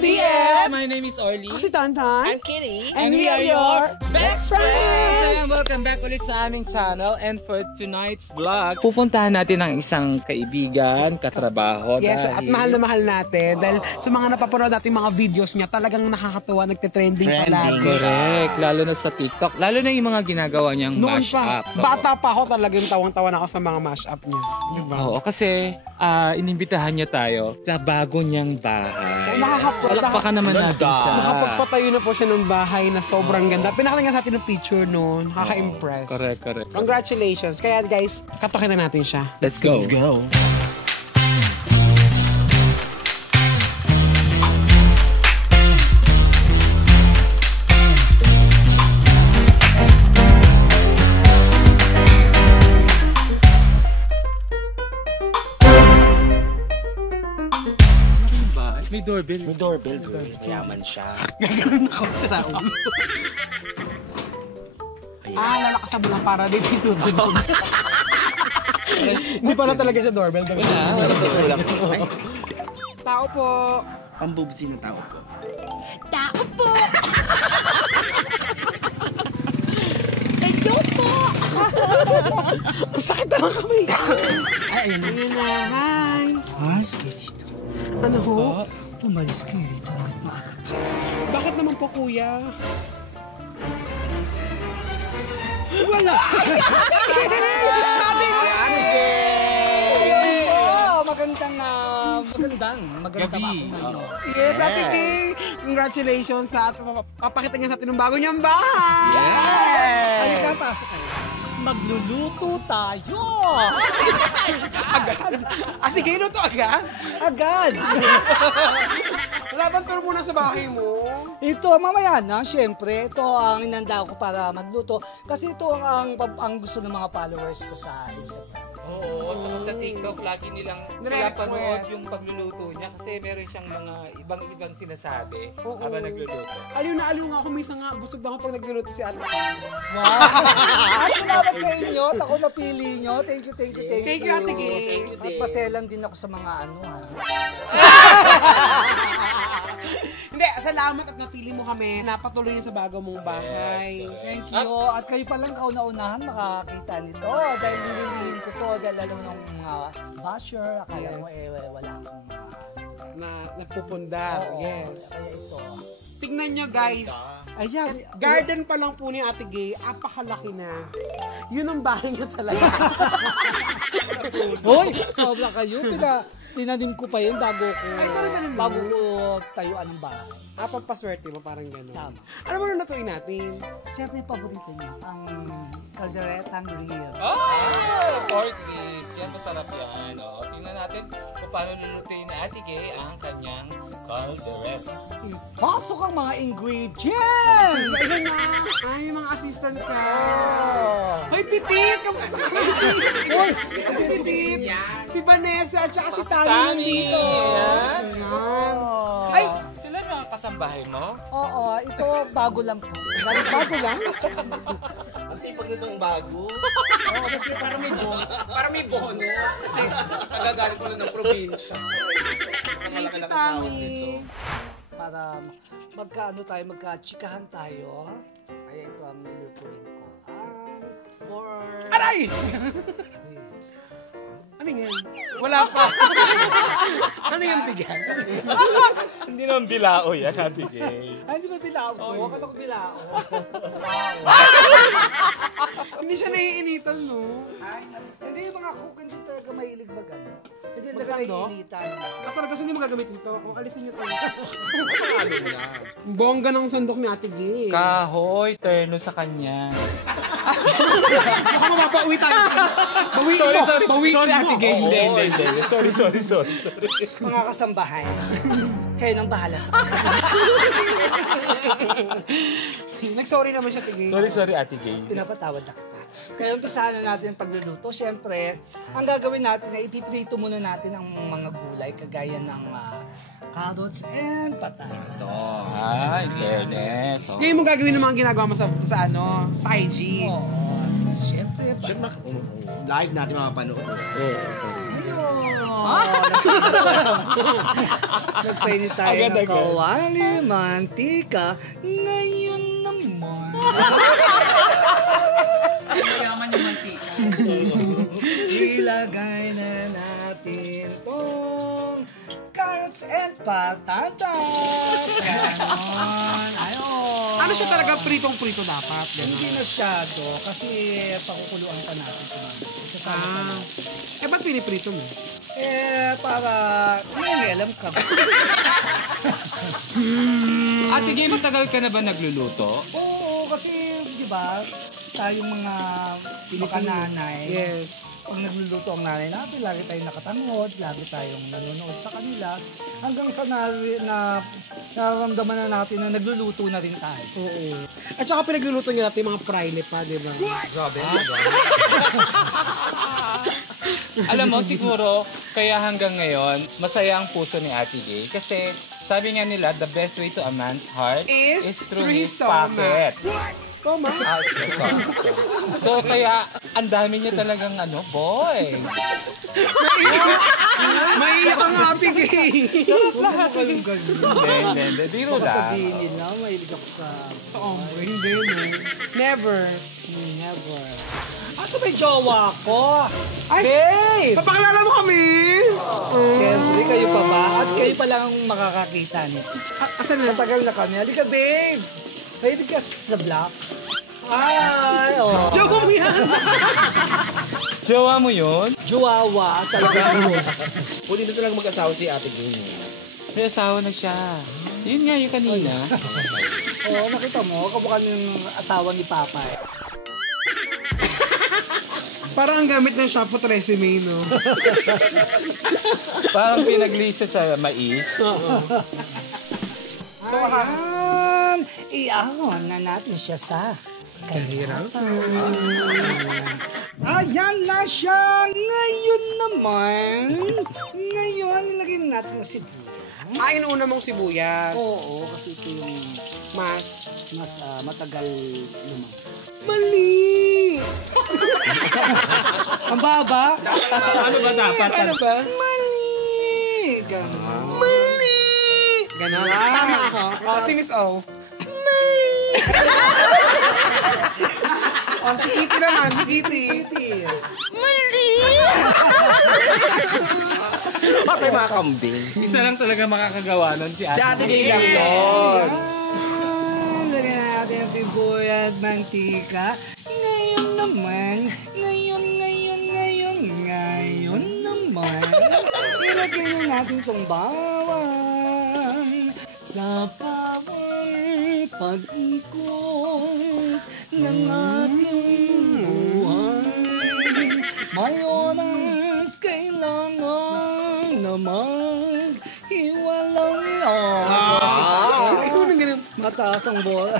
BF! My name is Orly. Ako si Tantan. I'm Kitty. And we are your best friends! And welcome back ulit sa aming channel. And for tonight's vlog, pupuntahan natin ang isang kaibigan, katrabaho. Yes, at mahal na mahal natin. Dahil sa mga napapanood natin mga videos niya, talagang nakakatuwa, nagte-trending palagi. Correct. Lalo na sa TikTok. Lalo na yung mga ginagawa niyang Noon mash-up. pa, bata pa ako talagang tawang-tawan ako sa mga mash-up niya. Diba? Oo, kasi inimbitahan niya tayo sa bago niyang bahay. Palakpakan naman natin siya. Nakapagpatayo na po siya ng bahay na sobrang ganda. Pinakita nga sa atin ng picture noon. Nakaka-impress. Correct. Congratulations. Kaya guys, katakin na natin siya. Let's go. May doorbell. May doorbell, girl. Mayaman siya. Gagawin na ako sa ulo. Lalakas mo lang para dito tutulog. Hindi pala talaga siya doorbell. Tao po. Pambubsi na tao po. Tao po! Ikaw po! Ang sakit na lang kami. Ay, ayun. Ayun na, hi. Mas kayo dito. Ano ho? Umalis kayo dito at maaga pa. Bakit naman po, kuya? Wala! Gabi. Yes, Ate King! Congratulations sa papakita niya sa atin ng bago niyang bahay! Yes! Halika, pasok kayo. Magluluto tayo! Agad? Ate King, luto agad? Agad! Wala bang tour muna sa bahay mo? Ito, mamaya na, syempre. Ito ang inanda ko para magluto. Kasi ito ang gusto ng mga followers ko sa Instagram. Oo, sa TikTok, lagi nilang pinapanood yung pagluluto niya kasi meron siyang mga ibang sinasabi habang nagluluto. Aliw na aliw nga ako, minsan nga busog ba ako pag nagluluto si Ate. Wow! At salamat sa inyo. Ako napili nyo. Thank you. Thank you, Ate Gay. At paselan din ako sa mga ano, ha. Hindi, salamat at napili mo kami. Napatuloy niyo sa bago mong bahay. Thank you. At kayo palang kauna-unahan makakita nito. Dahil nililihin ko to. Dahil alam mo ng mga basher. Akala mo, wala akong mga... Nagpupundar. Oo, Yes. Kaya ito. Tignan nyo, guys. Ayan. Garden pa lang po ni Ate Gay, apakalaki na. Yun ang bahay niya talaga. Hoy, sobra kayo. Tinanim ko pa yun bago ko tayuan ng bahay. Pagpaswerte mo, parang gano'n. Tama. Ano ba nung natuloy natin? Siyempre yung paborito niya, ang calderetang real. Pork ribs. Yan, masarap yan. Tingnan natin kung paano lulutuin na Ate Gay ang kanyang caldereta. Pasok ang mga ingredients! Ayun na. Ay, mga assistant ka. Oh. Hoy, Pitit! Kamusta ka? Hoy, si Pitit. Si Vanessa at saka si Tami nandito. Yan. Oh. Ay, Sila yung mga kasambahay mo? Oo, ito bago lang to. Bago lang? Ang sipag nitong bago. Oo, kasi para may bonus. Kasi tagagaling ko na ng probinsya. Malaki na kasawad nito. Para magka-chikahan tayo. Kaya ito ang nilutuin ko. Ang pork Aray! ribs. Ano yan? Wala pa. Ano yung bigas? Hindi naman bilao yan, Ate Gay. Ay, hindi ba bilao to? Akala ko bilao. Hindi siya naiinitan, no? Hindi yung mga cook, hindi talaga mahilig mag-ano. Hindi talaga Magsando? naiinitan. Talaga saan niyo magagamitin to? Kung alisin niyo to. Bongga ng sandok ni Ate Gay. Kahoy, terno sa kanya. Baka mapapauwi tayo. Bawiin mo. Bawiin mo. Ate Gay. Hindi. Sorry. Mga kasambahay, kayo nang bahala sa akin. Nag-sorry naman siya, Ate Gay. Sorry, Ate Gay. Pinapatawad na kita. Kaya umpisahan na natin ang pagluluto. Siyempre, ang gagawin natin ay ipiprito muna natin ang mga gulay kagaya ng carrots and patatas. In fairness. Ngayon mo gagawin ng mga ginagawa mo sa IG. Oo. Siyempre, Siyempre, live natin mapapanood. Ayun. Nagpainit tayo ng Agad-agad. kawali, mantika, ngayon naman. Mayaman yung mantika. Ilagay na natin tong carrots and patatas. Ganon. Ayun. Ano siya talaga pritong-prito dapat? Hindi masyado kasi pakukuluan pa natin ito. Isasama pa natin. Eh, ba't piniprito mo? Para hindi alam ka. Ate Gay, matagal ka na ba nagluluto? Oo, kasi di ba tayong mga makananay. Yes. Pag nagluluto ang nanay natin, lagi tayong nakatangod, lagi tayong nanonood sa kanila, hanggang sa nararamdaman na natin na nagluluto na rin tayo. Oo. At saka pinagluluto niya natin yung mga praile pa, di ba? Grabe. Alam mo, siguro, kaya hanggang ngayon, masaya ang puso ni Ate Gay. Kasi, sabi nga nila, the best way to a man's heart Is through through his his stomach. pocket. Tama. So, kaya, ang dami niya talagang boy. Maiiyak ang Ate Gay. Hindi, biro Baka lang. sabihin nila, mahilig ako sa... Oo, hindi, no. Never. Never. Asa may jowa ko? Ay, Babe! papakilala mo kami! Siyempre, kayo pa ba? At kayo pa lang makakakita nito. Asan na? Matagal na kami. Halika, babe! Mahilig ka sa block. Ay, oh. Joke mo yan! Jowa mo yun? Jowawa talaga. Pwede na talagang mag-asawa si Ate Gay. May asawa na siya. Yun nga, yung kanina. Oo, nakita mo, kamukha ng asawa ni Papa. Parang ang gamit ng shop at resume, no? Parang pinaglisa sa mais. So, ayan, iahon na natin siya sa kahirapan. Ayan na siya! Ngayon naman, ngayon, nilagay na natin ang sibuyas. Inuuna mong sibuyas. Oo, kasi ito yung Mas. matagal lumang. Mali! Ang baba? Ano ba dapat? Ano ba? Mali! Ganon. Mali! Ganon. Tama ako. Oh, si Miss O. Oh, si Kitty naman. Si Kitty. Patay mga kambing. Isa lang talaga makakagawa nun si Si Ate Ate Gay Gay. lang yun. Lagyan natin sibuyas, mantika. Ngayon naman, ngayon naman. Ilagay na natin itong bawang sa bawang pag-ikot ng ating buhay. May oras kailangan na maghiwalay. Ikaw nang ganun. Mataas ang bola.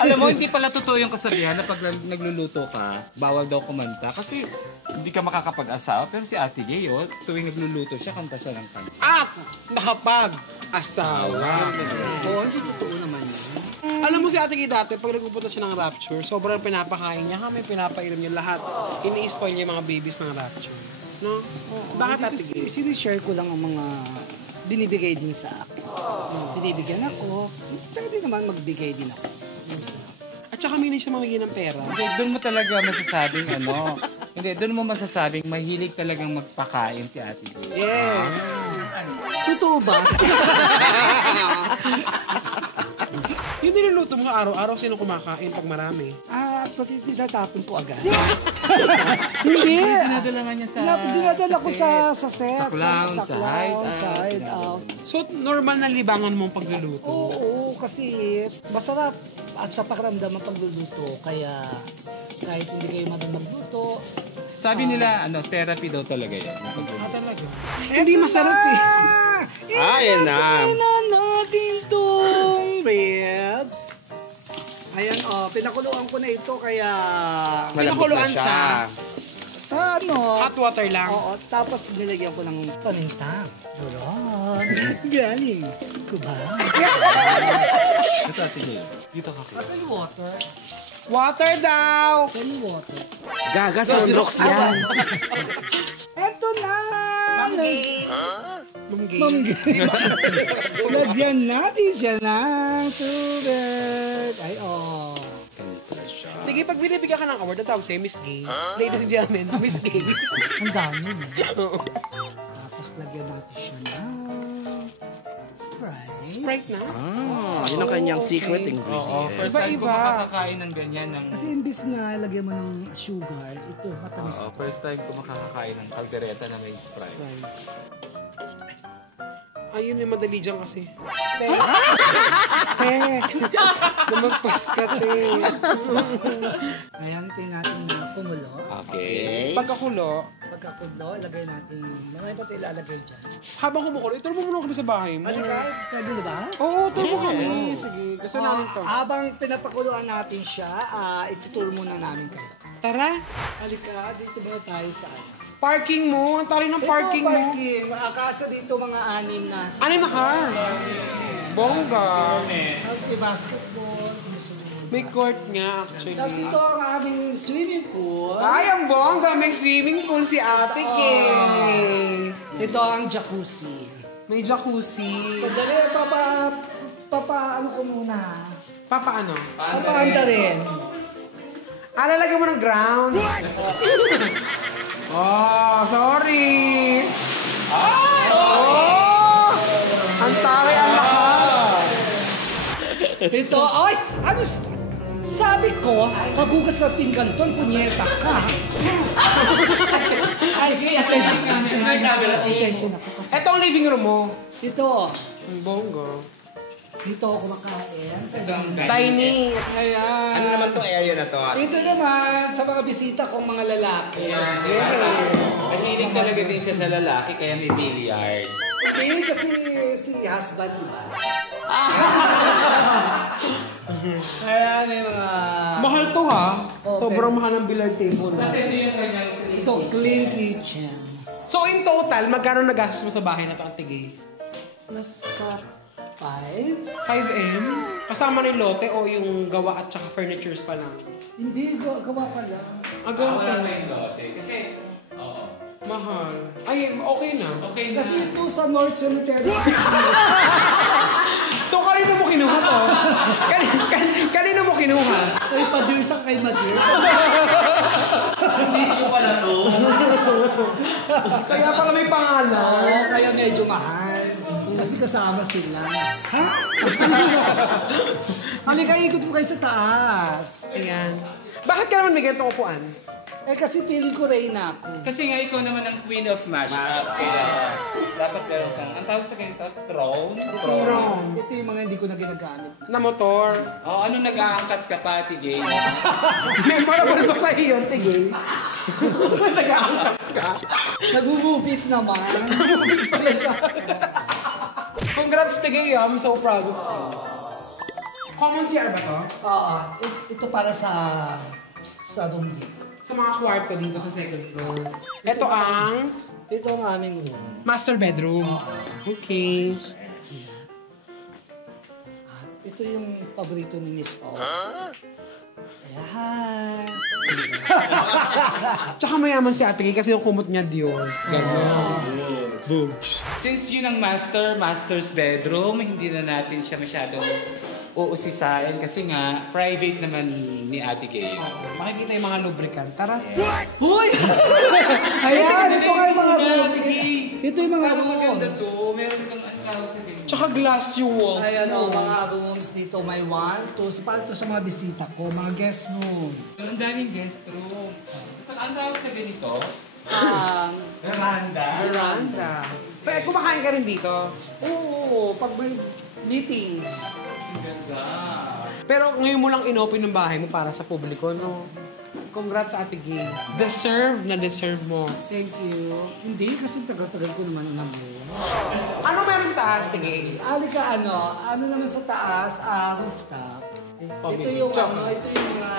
Alam mo, hindi pala totoo yung kasabihan na pag nagluluto ka, bawal daw kumanta. Kasi hindi ka makakapag-asawa. Pero si Ate Gay, tuwing nagluluto siya, kanta siya ng kanta. At nakapag-asawa. Oo, hindi totoo naman yan. Alam mo si Ate Gay dati, pag nagpupunta siya ng Rapture, sobrang pinapakain niya, may pinapairam niya lahat. Ini-spoil niya yung mga babies ng Rapture. No? Bakit Ate Gay? Sinishare ko lang ang mga binibigay din sa akin. Binibigyan ako, pwede naman magbigay din ako. At saka may siya mamigay ng pera. Hindi, doon mo talaga masasabing Hindi, doon mo masasabing mahilig talagang magpakain si Ate Gay. Yes. Totoo ba? Yung niluluto mo araw-araw, sino kumakain pag marami? Tinatapon ko agad. Hindi. Dinadala nga niya sa... Dinadala ko sa set. Sa clown, sa side out. So, normal na libangan mo ang pagluluto. Oo, kasi masarap at sa pakiramdam ang pagluluto. Kaya kahit hindi kayo marunong magluto, Sabi nila, therapy daw talaga yan. Talaga. Hindi masarap eh. Ayan na. Ilagay na natin tong ribs. Ayan, pinakuluan ko na ito kaya... Malambot na Pinakuluan siya. Sa Hot water lang. Oo, tapos nilagyan ko ng paminta. Duron. Galing. Kuba. Ito, Ate Gay. Dito ka. Asan yung water? Water daw! Asan yung water? Gaga, sunrox yan. Eto na! Mamgay. Mamgay. Lagyan natin siya ng tubig. Ay, oh. Sige, pag binibigyan ka ng award, ang tawag sa'yo, Miss Gay. Ladies and gentlemen, Miss Gay. Ang dami, no? Tapos lagyan natin siya ng Sprite. Sprite na? Yun ang kanyang secret Oo, ingredient. first time ko Iba-iba. makakakain ng ganyan. Kasi imbis na lagyan mo ng sugar, ito, matamis. First time ko makakakain ng kaldereta na may Sprite. Sprite. Ayun yung madali dyan kasi. Na magpas ka, te. Ayan, tingnan natin na kumulo. Okay. Pagkakulo, Pagkakulo, lagay natin, marami pa tayo ilalagay dyan. habang kumukulo, ituro mo muna kami sa bahay mo. Halika, pwede na ba? Oo, turo mo kami. Sige, gusto namin to. Habang pinapakuluan natin siya, ituturo muna namin kayo. Tara, Halika, dito muna tayo sa parking mo. Ang tari ng parking mo. parking. Kaso dito mga anim na. Anim na car. Bongga. Tapos may basketball. May court nga, actually. Tapos ito ang aming swimming pool. Ay, ang bongga. May swimming pool si Ate Kay. Ito ang jacuzzi. May jacuzzi. Sandali, ano ko muna. Papaano? Papaanda rin. Lalagyan mo ng ground. Oh, sorry. Oh! Ang tari, ang lakas. Ito, ay, ano, sabi ko, maghugas ka pinggan doon, punyeta ka. Ay, pasensya na ako. Ito ang living room mo. Ito, Ang bongga. dito ako kumakain. Tiny. Ayan. Ano naman tong area na to? Dito naman, sa mga bisita kong mga lalaki. Mahilig talaga din siya sa lalaki, kaya may billiard. Hindi, kasi si husband, di ba? Kaya may mga... Mahal to ha. Oh, Sobrang mahal ng billiard table. Kasi ito yung kanyang Ito, clean kitchen. So in total, magkano nagastos mo sa bahay na to, Ate Gay? Nasa 5? 5M? Kasama ni lote o yung gawa at saka furnitures pa lang? Hindi, gawa pa lang. Ang gawa pa Wala lang. na yung lote. Kasi, oo. Mahal. Ay, okay na. Okay na. Kasi ito sa North Cemetery. So kanino mo kinuha to? Kanino mo kinuha? Ay, padir sa kay Madir. Hindi ko pala to. Kaya pala may pangalan. Oo, kaya medyo mahal. Kasi kasama sila. Ha? Halika, ikot ko kayo sa taas. Ayan. Bakit ka naman may ganitong upuan? Eh, kasi feeling ko Reyna ako. Kasi nga ikaw naman ang queen of mashup. Kaya dapat meron kang, ang tawag sa ganito, throne? Ito yung mga hindi ko na ginagamit. Na motor. Oh, ano nag-aangkas ka pa, Tigay? May marapal ba sa iyo, Tigay? Nag-aangkas ka. Nag-move naman. Congrats, Tigay. I'm so proud of you. Common CR ba to? Oo, ito para sa room dito. Sa mga kwarto dito sa second floor. Ito ang Ito ang aming room. master bedroom. Okay. At ito yung paborito ni Miss O. Ayan. Tsaka mayaman si Ate Gay kasi yung kumot niya Dior. Gano'n. Boom. Since yun ang master's bedroom, hindi na natin siya masyadong uusisain kasi nga private naman ni Ate Gay. Makikita yung mga lubricant. Tara. Huy! Ayan, ito nga yung mga room. Ate Gay. Ito yung mga Parang maganda rooms. to. Meron kang ang tawag sa ganito. Tsaka glass yung walls. Ayan o, mga rooms dito. May 1, 2. Para ito sa mga bisita ko, mga guest room. Ang daming guest room. So, ang tawag sa ganito? Veranda. Pero kumakain ka rin dito. Oo, pag may meeting. Ang ganda. Pero ngayon mo lang inopen ng bahay mo para sa publiko, no? Congrats, Ate Gay. Deserve mo. Thank you. Hindi, kasi tagal-tagal ko naman na mo. Ano meron sa taas, Ate Gay? Alika, ano naman sa taas, rooftop. Ito yung ito yung mga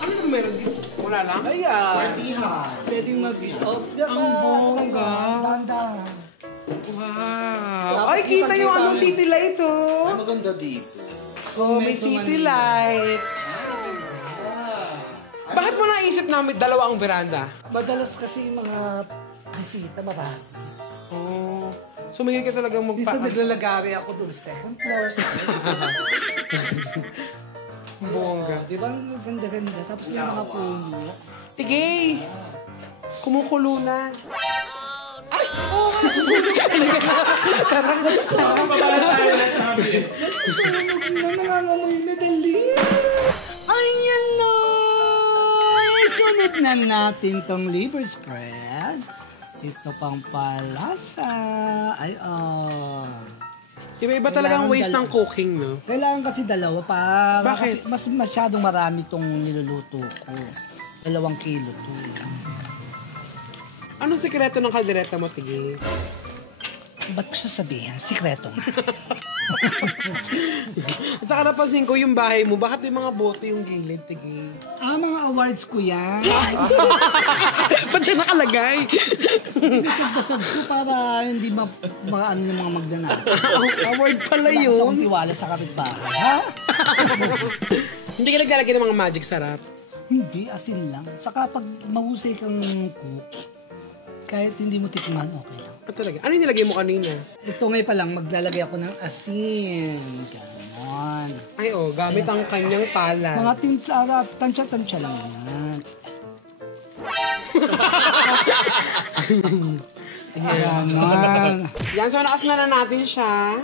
Ano na meron dito? Wala lang? Ayan. Partihan. Pwedeng mag-off. Ang bongga. Dahan-dahan. Wow. Tapos Ay, kita yung ipagkita ano, city light, oh. Ang maganda dito. Oh, may city lights. Bakit mo naisip namin dalawa ang veranda? Madalas kasi yung mga bisita marami. Oh. So, mahilig ka talagang Minsan naglalagari ako doon, second floor, Bongga. Di ba? Ang ganda-ganda. Tapos yung mga puno. Tigay! Kumukulo na. Ay! Oo nga, nasusunog ka talaga. Nasusunog na, nangangamoy na dali. Ayan na! Sunod na natin tong liver spread. Ito pang palasa. Ay, Iba-iba talagang ways ng cooking, no? Kailangan kasi dalawa para Bakit? kasi mas masyadong marami tong niluluto ko. 2 kilo to. Anong sikreto ng kaldereta mo, Tigay? Ba't ko sasabihin? Sikreto mo. At saka napansin ko yung bahay mo, bakit may mga bote yung gilid, Tigay? Mga awards ko yan. Ba't siya nakalagay? Basag-basag ko para hindi maano yung mga magnanakaw. Award pala Wala sa akong yun. tiwala sa kapitbahay, ha? Hindi ka naglalagay ng mga magic sarap. Hindi, asin lang. Saka pag mahusay kang cook, kahit hindi mo tikman, okay lang. Ano talaga? Ano yung nilagay mo kanina? Ito ngayon pa lang, maglalagay ako ng asin. Ganon. Ay, gamit ang kanyang pala. Mga tansya-tansya lang yan. Ganon. Yan, so nakas na natin siya.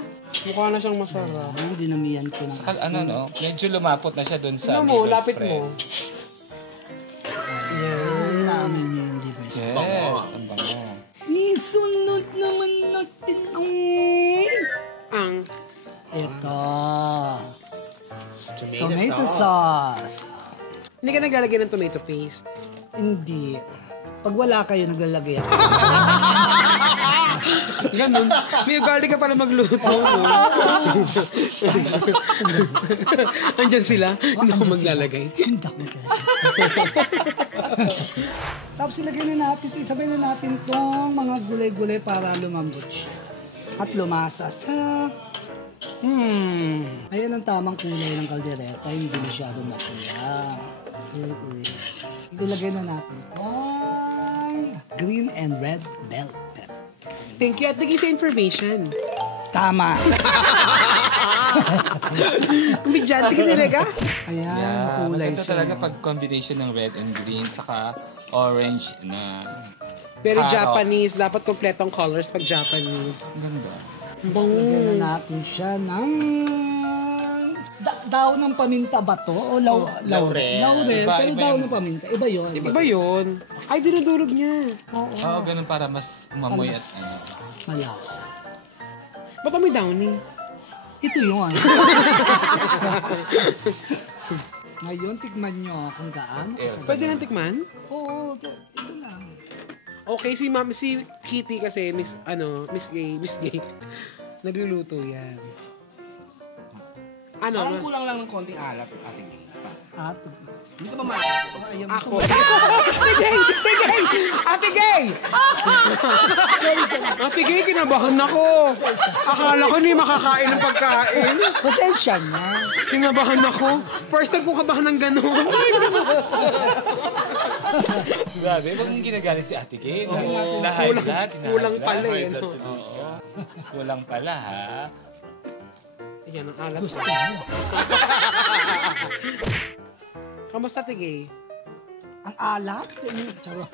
Mukha na siyang masarap. Dinamihan ko ng asin. Medyo lumapot na siya dun sa Ano mo, liver lapit spread. mo. Yan. Namin niya yung liver spread. Yes, ang bango. Isunod naman natin Ang ito. Tomato sauce. hindi ka naglalagay ng tomato paste. Hindi. Pag wala kayo, naglalagay ako. Ganun. May ugali ka pala magluto. Andyan sila. Hindi ako maglalagay. Hindi ako maglalagay. Tapos ilagay na natin, isabay na natin tong mga gulay-gulay para lumambot siya. At lumasa sa... Ayan ang tamang kulay ng kaldereta, hindi masyadong mapula. Ilagay na natin ang green and red bell pepper. Thank you at naging sa information. Tama! Kumidyante ka talaga. Ayan, Yeah, kulay maganda siya. talaga pag combination ng red and green saka orange na Very Carrots. Japanese. Dapat kompletong colors pag Japanese. ganda. Lagyan na natin siya ng... daon ng paminta ba to? O laurel? Laurel, Iba, pero iba daon yun. ng paminta. Iba yun. Iba yun. Ay, dinudurog niya. Oo, Oo, ganun para mas umamoy at ano. malasa. Ba't may downy? Ito yun. Ngayon, tikman nyo kung gaano. Yes. Pwede nang tikman? Oo, ito lang. Okay, si Kitty kasi, Miss Gay. Nagluluto yan. Ano? Parang kulang lang ng konting alap ating Ato. Hindi ka ba ma... Ayaw Ako. mo. Ate Gay! Ate Gay, kinabahan ako. Akala ko hindi makakain ng pagkain. Pasensya na. Kinabahan ako. First time ko kabahan ng gano'n. Grabe, bakit yung ginagalit si Ate Gay? Na-hide na, Kulang pala eh. No? Oo. Kulang pala ha. Yan ang alat. Gusto mo. Kamusta, Ate Gay? Ang alat? Charot.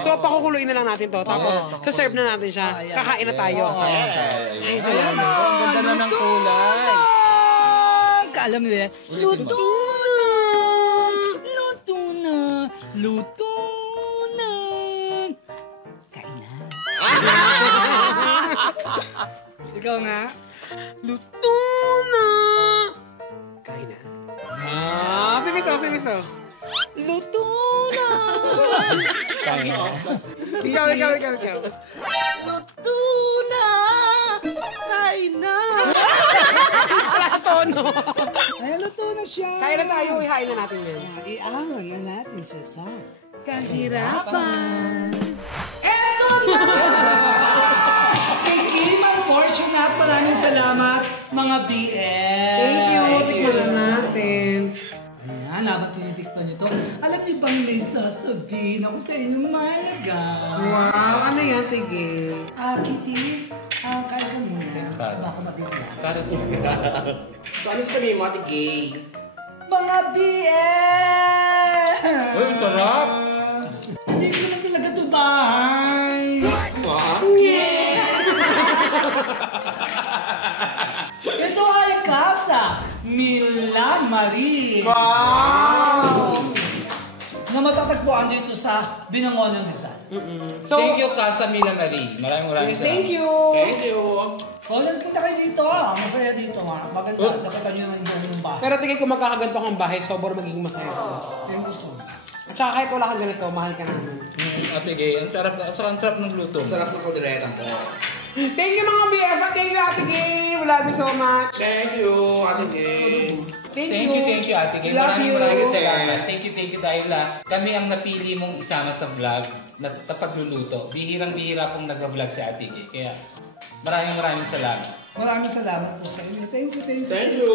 So, pakukuluin na lang natin to. Tapos, sa-serve na natin siya. Kakain na tayo. Ay, salamat. Ang ganda na ng kulay. Kaalam nila, luto na! Luto na! Luto na! Kain na. Ikaw nga? Luto na! Kain na. Si Miso. Luto na! Kain na. Ikaw. Luto na! Kain na! Tono. Ay, luto na siya. Kain na tayo. Ihain na natin yan. Iangan na natin siya sa Kahirapan. Eto na! Kay Kim ang portion at maraming salamat mga BL. Thank you. Tignan natin. Ayan, habang tinitik tikman nyo to. Alam niyo bang may sasabihin ako sa inyo, malaga? Wow, ano yan, Tige? Kitty, kaya ka muna. Carrots. Baka mabigla. Carrots. So ano sabihin mo, Ate Gay? Mga BS! Uy, ang sarap! Hindi ko na talaga to bahay. Ito ay Casa Mila Marie. Wow! Na matatagpuan dito sa Binangonan Rizal. So, Thank you, Casa Mila Marie. Maraming thank you! Thank you. Nagpunta kayo dito Masaya dito Maganda. Nakita nyo naman yung buong bahay. Pero tingin ko magkakaganto kang bahay, sobrang magiging masaya. Thank you so much. At saka kahit wala kang ganito, mahal ka namin. Ate Gay, ang sarap ng luto. Sarap ng kalderetang po. Thank you mga BF! Thank you Ate Gay! We love you so much! Thank you, Ate Gay. Thank you, Ate Gay. Love you. Maraming salamat. Thank you dahil kami ang napili mong isama sa vlog na pagluluto. Bihirang-bihira pong nag-vlog si Ate Gay. Kaya maraming salamat. Maraming salamat po sa inyo. Thank you. Thank you.